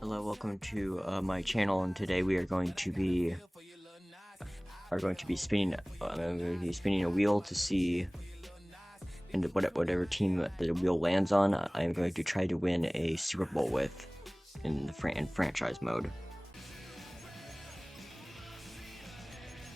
Hello, welcome to my channel, and today we are going to be spinning. I'm going to be spinning a wheel to see, and whatever team that the wheel lands on, I am going to try to win a Super Bowl with in the franchise mode.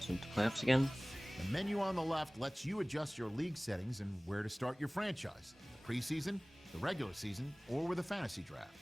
So to playoffs again. The menu on the left lets you adjust your league settings and where to start your franchise: the preseason, the regular season, or with a fantasy draft.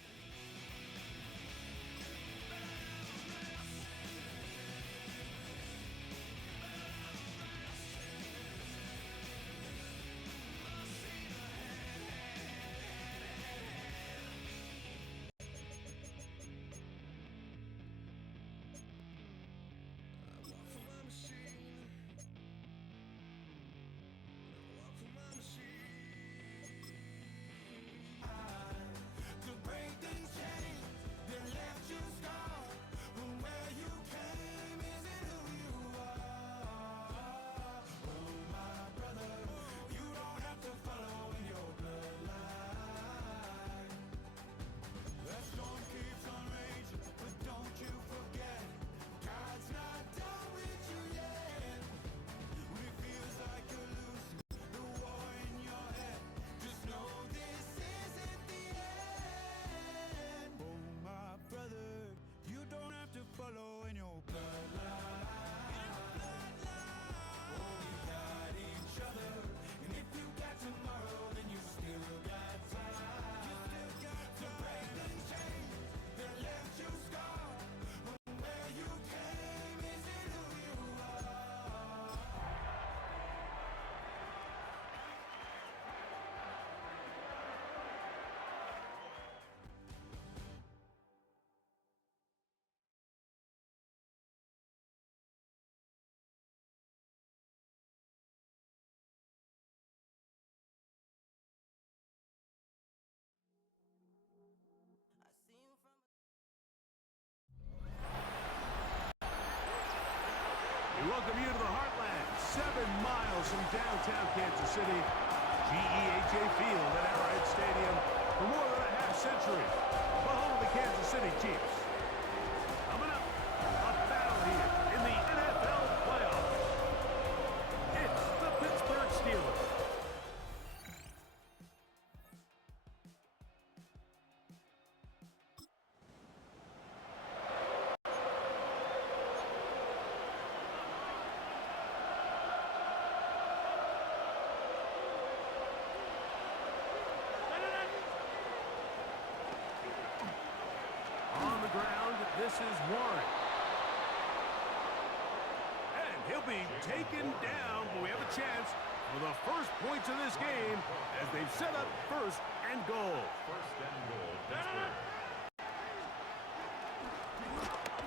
We welcome you to the Heartland, 7 miles from downtown Kansas City. GEHA Field at Arrowhead Stadium for more than a half-century. The home of the Kansas City Chiefs. Coming up, a battle here in the NFL playoffs. It's the Pittsburgh Steelers. This is Warren. And he'll be taken down, but we have a chance for the first points of this game as they've set up first and goal.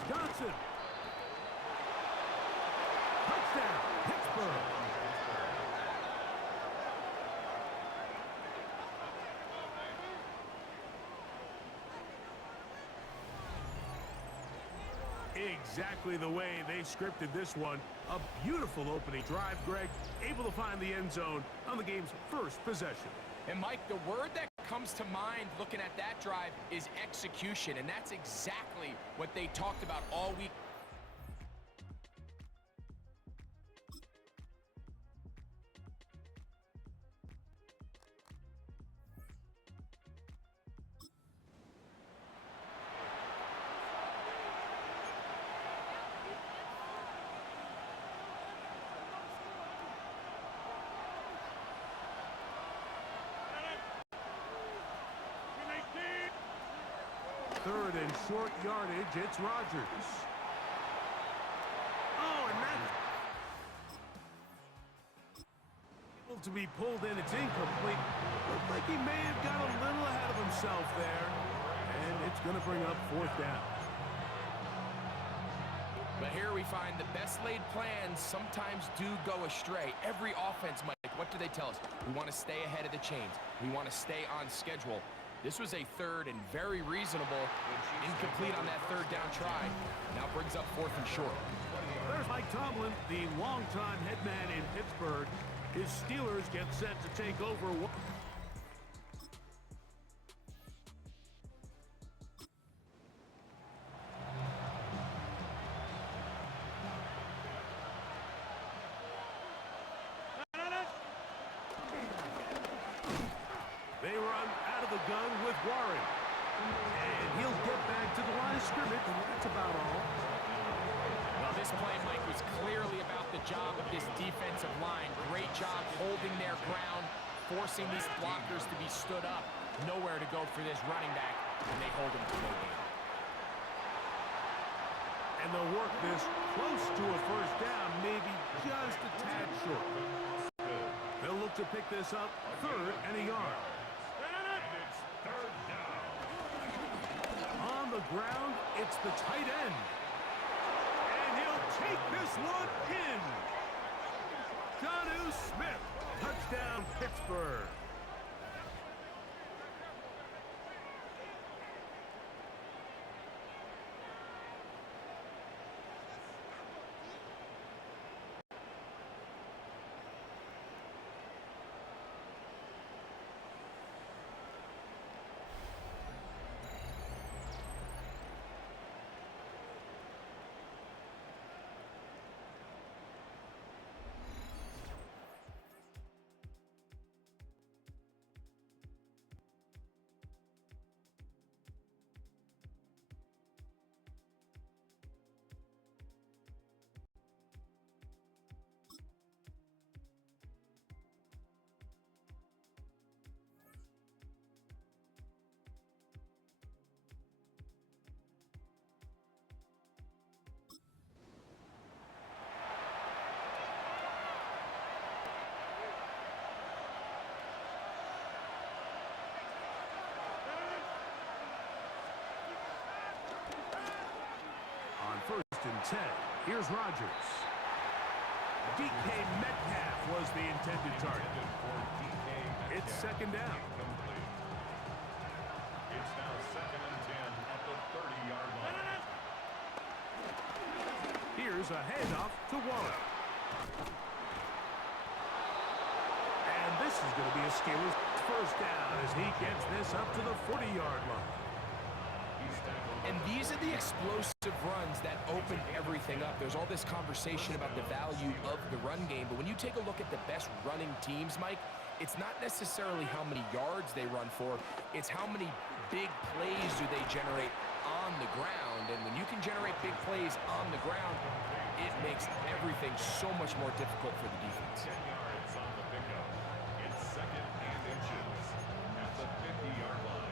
Johnson. Touchdown, Pittsburgh. Exactly the way they scripted this one. A beautiful opening drive, Greg, able to find the end zone on the game's first possession. And Mike, the word that comes to mind looking at that drive is execution, and that's exactly what they talked about all week. Third and short yardage, it's Rodgers. Oh, and that's able to be pulled in. It's incomplete. Looked like he may have got a little ahead of himself there. And it's going to bring up fourth down. But here we find the best laid plans sometimes do go astray. Every offense, Mike, what do they tell us? We want to stay ahead of the chains. We want to stay on schedule. This was a third and very reasonable, incomplete on that third down try. Now brings up fourth and short. There's Mike Tomlin, the longtime head man in Pittsburgh. His Steelers get set to take over. shotgun with Warren. And he'll get back to the line of scrimmage, and that's about all. Well, this play, Mike, was clearly about the job of this defensive line. Great job holding their ground, forcing these blockers to be stood up. Nowhere to go for this running back, and they hold him to no gain. And they'll work this close to a first down, maybe just a tad short. They'll look to pick this up, 3rd and a yard. It's 3rd down. On the ground, it's the tight end. And he'll take this one in. Jonnu Smith, touchdown Pittsburgh. On 1st and 10, here's Rodgers. DK Metcalf was the intended target. It's 2nd down. It's now 2nd and 10 at the 30-yard line. Here's a handoff to Warren. And this is going to be a Steelers first down as he gets this up to the 40-yard line. And these are the explosive runs that open everything up. There's all this conversation about the value of the run game, but when you take a look at the best running teams, Mike, it's not necessarily how many yards they run for, it's how many big plays do they generate on the ground. And when you can generate big plays on the ground, it makes everything so much more difficult for the defense. 10 yards on the pickup. It's 2nd and inches at the 50-yard line.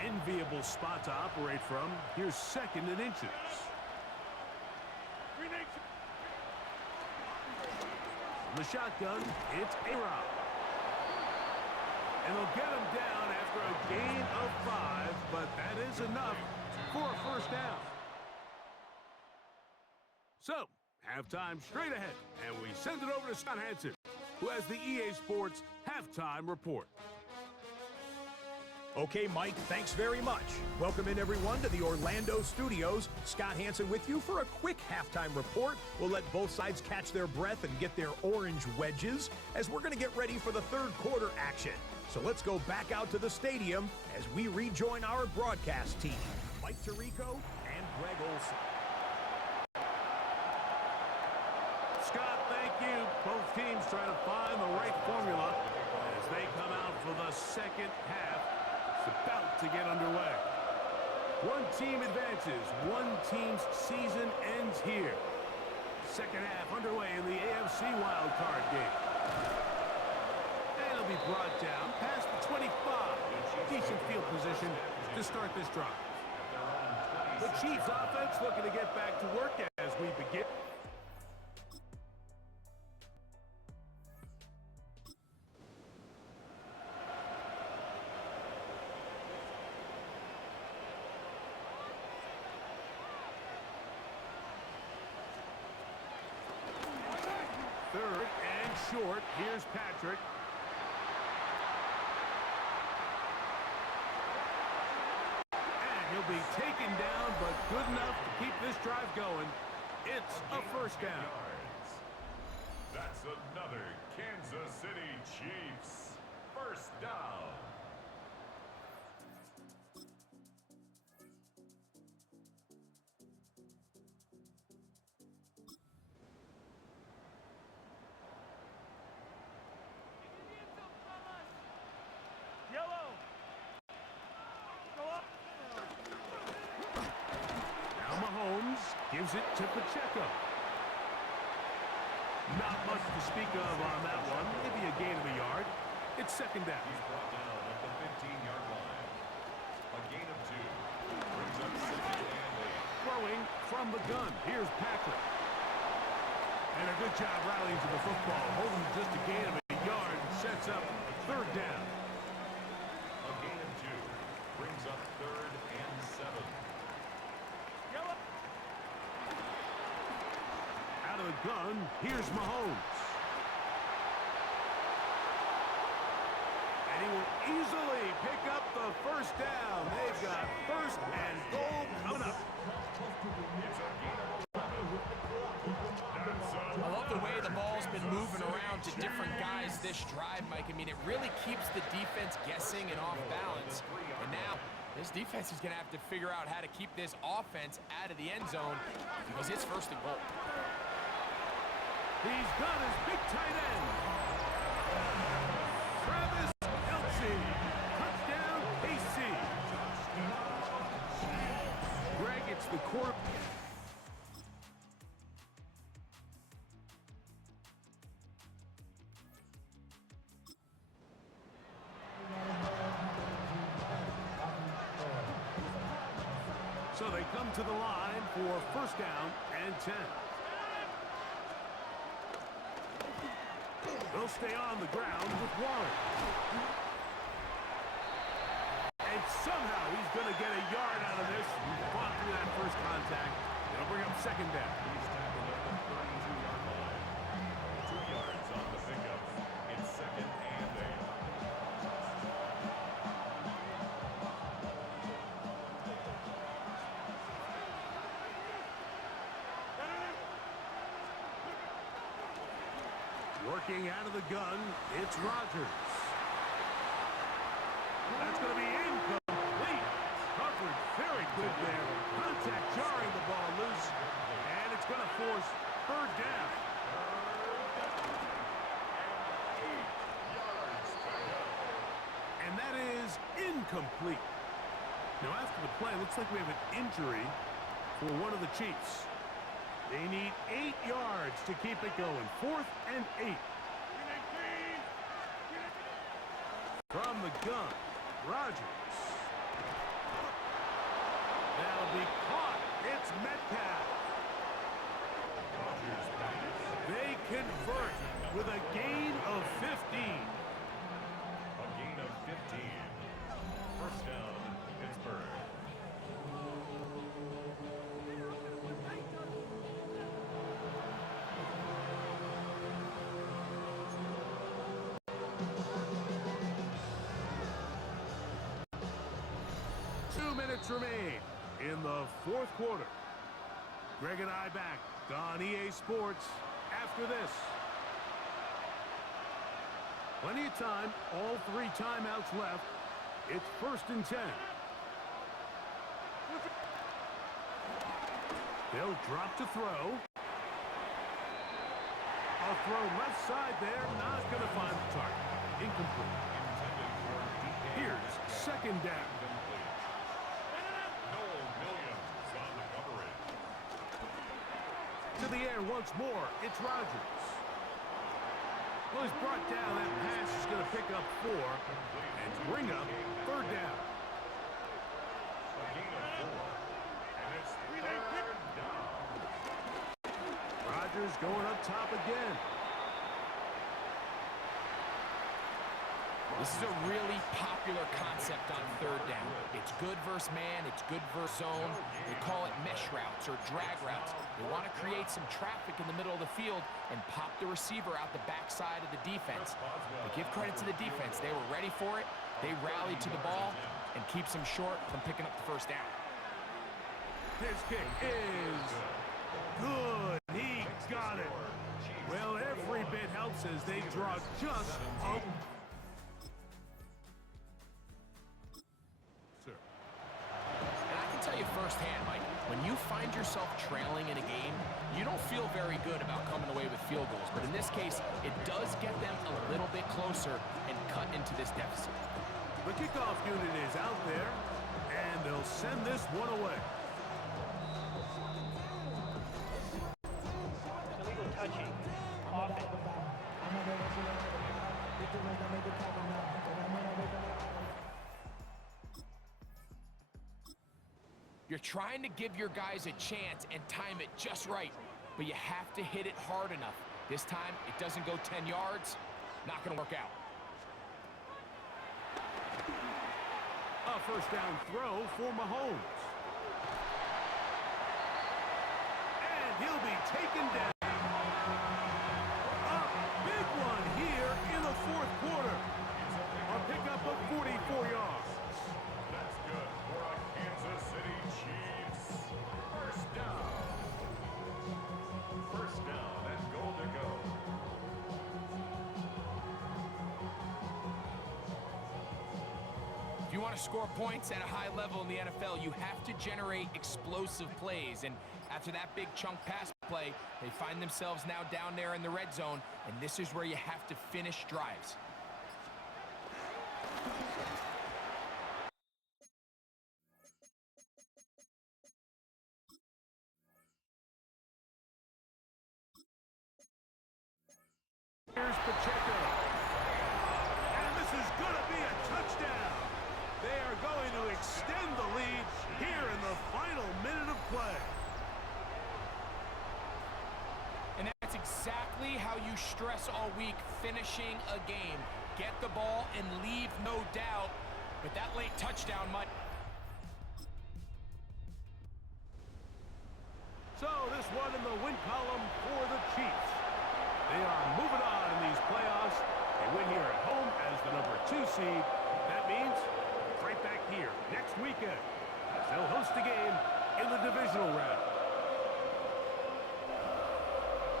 Enviable spot to operate from. Here's 2nd and inches. From the shotgun, it's A-Rob. And they'll get him down after a gain of 5, but that is enough for a first down. So, halftime straight ahead, and we send it over to Scott Hansen, who has the EA Sports halftime report. Okay, Mike, thanks very much. Welcome in, everyone, to the Orlando studios. Scott Hansen with you for a quick halftime report. We'll let both sides catch their breath and get their orange wedges as we're going to get ready for the 3rd quarter action. So let's go back out to the stadium as we rejoin our broadcast team, Mike Tirico and Greg Olson. Scott, thank you. Both teams trying to find the right formula as they come out for the 2nd half. It's about to get underway. One team advances. One team's season ends here. 2nd half underway in the AFC wildcard game. And it'll be brought down past the 25. Decent field position to start this drive. The Chiefs offense looking to get back to work as we begin. Third and short. Here's Patrick. And he'll be taken down, but good enough to keep this drive going. It's a first down. That's another Kansas City Chiefs first down. Throws it to Pacheco. Not much to speak of on that one. Maybe a gain of a yard. It's second down. He's brought down at the 15-yard line. A gain of 2. Brings up second and 8. Throwing from the gun. Here's Patrick. And a good job rallying to the football. Holding just a gain of a yard. Sets up third down. A gain of 2. Brings up third and 7. Out of the gun, here's Mahomes. And he will easily pick up the first down. They've got first and goal coming up. I love the way the ball's been moving around to different guys this drive, Mike. I mean, it really keeps the defense guessing and off balance. And now this defense is going to have to figure out how to keep this offense out of the end zone because it's first and goal. He's got his big tight end. Travis Kelce. Touchdown, KC. Greg, it's the quarter. So they come to the line for first down and 10. They'll stay on the ground with Warren. And somehow he's going to get a yard out of this. He fought through that first contact. They'll bring up second down. He's tackled at the 32-yard line. 2 yards on the pickup. It's second and 8. Working out of the gun, it's Rodgers. That's going to be incomplete. Covered very good there. Contact jarring the ball loose. And it's going to force third down. And that is incomplete. Now after the play, looks like we have an injury for one of the Chiefs. They need 8 yards to keep it going. 4th and 8. From the gun, Rodgers. That'll be caught. It's Metcalf. They convert with a gain of 15. A gain of 15. First down, Pittsburgh. 2 minutes remain in the fourth quarter. Greg and I back on EA Sports after this. Plenty of time, all 3 timeouts left. It's first and 10. They'll drop to throw. A throw left side there, not going to find the target. Incomplete. Here's second down. To the air once more, it's Rodgers. Well, he's brought down. That pass is going to pick up 4 and bring up third down. Rodgers going up top again. This is a really popular concept on third down. It's good versus man, it's good versus zone. They call it mesh routes or drag routes. They want to create some traffic in the middle of the field and pop the receiver out the backside of the defense. But give credit to the defense. They were ready for it. They rallied to the ball and keeps them short from picking up the first down. His kick is good. He got it. Well, every bit helps as they draw just a... Firsthand, Mike, when you find yourself trailing in a game, you don't feel very good about coming away with field goals. But in this case, it does get them a little bit closer and cut into this deficit. The kickoff unit is out there, and they'll send this one away. You're trying to give your guys a chance and time it just right, but you have to hit it hard enough. This time, it doesn't go 10 yards, not gonna work out. A first down throw for Mahomes. And he'll be taken down. A big one here in the fourth quarter. A pickup of 44 yards. That's good for our Kansas City Chiefs. First down. First down and goal to go. If you want to score points at a high level in the NFL, you have to generate explosive plays. And after that big chunk pass play, they find themselves now down there in the red zone, and this is where you have to finish drives. Here's Pacheco. And this is going to be a touchdown. They are going to extend the lead here in the final minute of play. And that's exactly how you stress all week, finishing a game. Get the ball and leave no doubt, but that late touchdown might... So this one in the win column for the Chiefs. They are moving on in these playoffs. They win here at home as the number 2 seed. That means right back here next weekend as they'll host a game in the divisional round.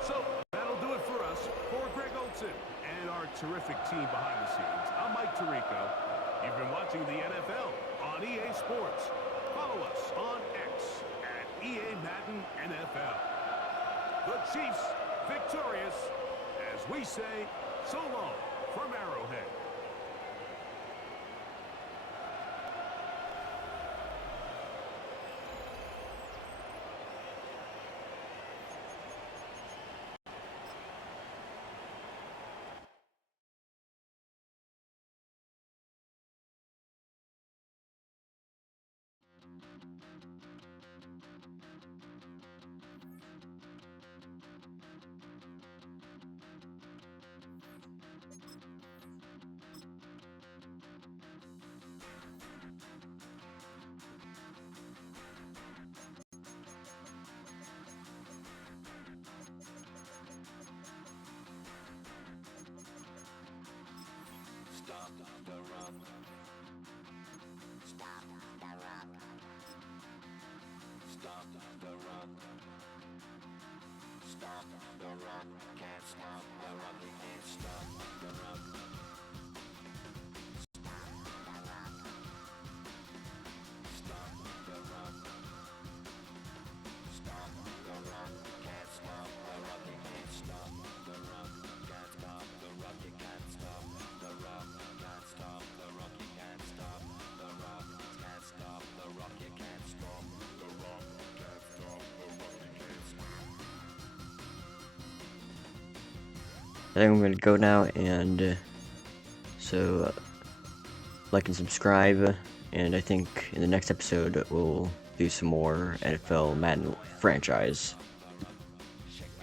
So that'll do it for us. For Greg Olson and our terrific team behind the scenes, I'm Mike Tirico. You've been watching the NFL on EA Sports. Follow us on X at EA Madden NFL. The Chiefs victorious as we say so long from Arrowhead. Stop the run. Stop the run. Stop the run. Stop the run. Can't stop the run. We can't stop the run. Stop the run. Stop the run. Can't stop the run. We can't stop the run. Can't stop the run. You can't stop the run. Can't stop the run. You can't stop the run. Can't stop the run. You can't stop the run. Can't stop the run. You can't stop. I think I'm gonna go now, and so like and subscribe, and I think in the next episode we'll do some more NFL Madden franchise.